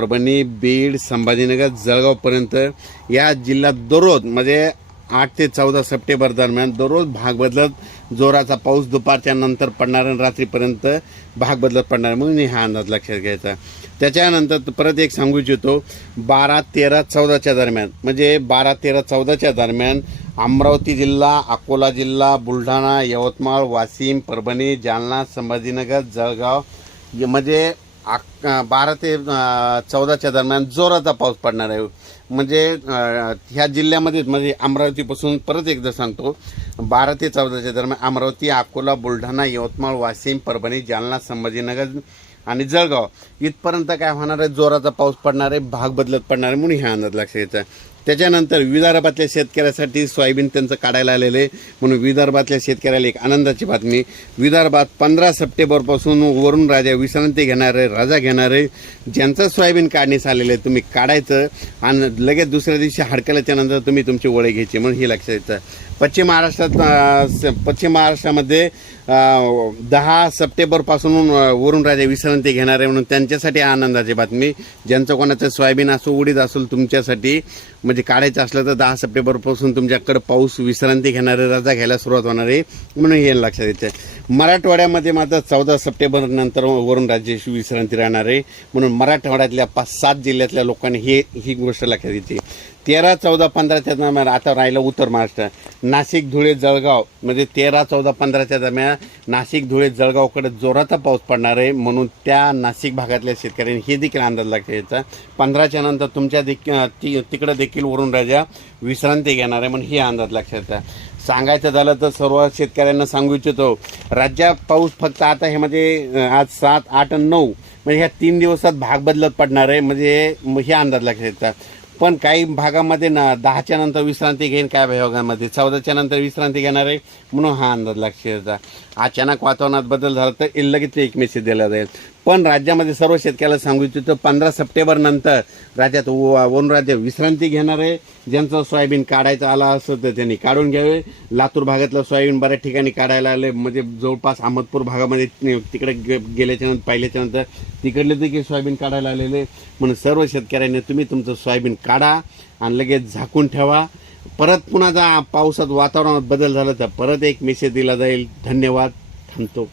परभणी, बीड, संभाजीनगर, जळगावपर्यंत या जिल्ह्यात दररोज म्हणजे 8 ते 14 सप्टेंबर दरम्यान दररोज भाग बदलत जोराचा पाऊस दुपारच्या नंतर पडणार आणि रात्रीपर्यंत भाग बदलत पडणार म्हणून हा अंदाज लक्षात घ्यायचा। त्याच्यानंतर परत एक सांगू इच्छितो 12, 13, 14च्या दरम्यान म्हणजे 12, 13, 14च्या दरम्यान अमरावती जिल्हा, अकोला जिल्हा, बुलढाणा, यवतमाळ, वाशिम, परभणी, जालना, संभाजीनगर, जळगाव म्हणजे 12 ते 14च्या दरम्यान जोराचा पाऊस पडणार आहे। म्हणजे ह्या जिल्ह्यामध्ये म्हणजे अमरावतीपासून परत एकदा सांगतो 12 ते 14च्या दरम्यान अमरावती, अकोला, बुलढाणा, यवतमाळ, वाशिम, परभणी, जालना, संभाजीनगर आणि जळगाव इथपर्यंत काय होणार आहे, जोराचा पाऊस पडणार आहे, भाग बदलत पडणार आहे म्हणून ह्या अंदाज लक्षात घ्यायचा। त्याच्यानंतर विदर्भातल्या शेतकऱ्यासाठी सोयाबीन त्यांचं काढायला आलेले म्हणून विदर्भातल्या शेतकऱ्याला एक आनंदाची बातमी। विदर्भात 15 सप्टेंबरपासून वरुण राजा विश्रांती घेणारे, रजा घेणारे ज्यांचं सोयाबीन काढणीस आलेले तुम्ही काढायचं आणि लगेच दुसऱ्या दिवशी हडकल्याच्या नंतर तुम्ही तुमची ओळख घ्यायची म्हणून हे लक्षात घ्यायचं। पश्चिम महाराष्ट्रामध्ये 10 सप्टेंबरपासून वरुण राजा विश्रांती घेणार आहे म्हणून त्यांच्यासाठी आनंदाची बातमी। ज्यांचं कोणाचं सोयाबीन असो, उडीद असेल तुमच्यासाठी म्हणजे काढायचं असलं तर 10 सप्टेंबरपासून तुमच्याकडे पाऊस विश्रांती घेणारे, रजा घ्यायला सुरुवात होणार आहे म्हणून हे लक्षात द्यायचं। मराठवाड्यामध्ये मात्र 14 सप्टेंबर नंतर वरुण राजाची विश्रांती राहणार आहे म्हणून मराठवाड्यातल्या 5-7 जिल्ह्यातल्या लोकांनी ही गोष्ट लक्षात घ्यायची। 13, 14, 15च्या दरम्यान आता राहिलं उत्तर महाराष्ट्र, नाशिक, धुळे, जळगाव म्हणजे 13, 14, 15च्या दरम्यान नाशिक, धुळे, जळगावकडे जोराचा पाऊस पडणार आहे म्हणून त्या नाशिक भागातल्या शेतकऱ्यांनी हे देखील अंदाज लक्षात घ्यायचा। 15च्या नंतर तुमच्या तिकडे देखील वरुण राजा विश्रांती घेणार आहे म्हणून हे अंदाज लक्षात घ्यायचा। सांगायचं झालं तर सर्व शेतकऱ्यांना सांगू इच्छितो राज्यात पाऊस फक्त आता हे म्हणजे आज 7, 8 आणि 9 म्हणजे ह्या 3 दिवसात भाग बदलत पडणार आहे म्हणजे हे अंदाज लक्षात घ्यायचा। पण काही भागामध्ये ना 10च्या नंतर विश्रांती घेईन, काय भागामध्ये 14च्या नंतर विश्रांती घेणार आहे म्हणून हा अंदाज लक्षात घ्यायचा। अचानक वातावरणात बदल झाला तर लगेच एक मेसेज दिला जाईल। पण राज्यामध्ये सर्व शेतकऱ्याला सांगू इच्छितो 15 सप्टेंबर नंतर राज्यात वरुण राजा विश्रांती घेणार आहे। ज्यांचं सोयाबीन काढायचं आला असं तर त्यांनी काढून घ्यावे। लातूर भागातलं सोयाबीन बऱ्याच ठिकाणी काढायला आले म्हणजे जवळपास अहमदपूर भागामध्ये तिकडे गेल्याच्या नंतर पाहिल्याच्या नंतर तिकडले देखील सोयाबीन काढायला आलेले म्हणून सर्व शेतकऱ्यांनी तुम्ही तुमचं सोयाबीन काढा आणि लगेच झाकून ठेवा। परत पुन्हा जर पावसात वातावरणात बदल झाला तर परत एक मेसेज दिला जाईल। धन्यवाद, थांबतो।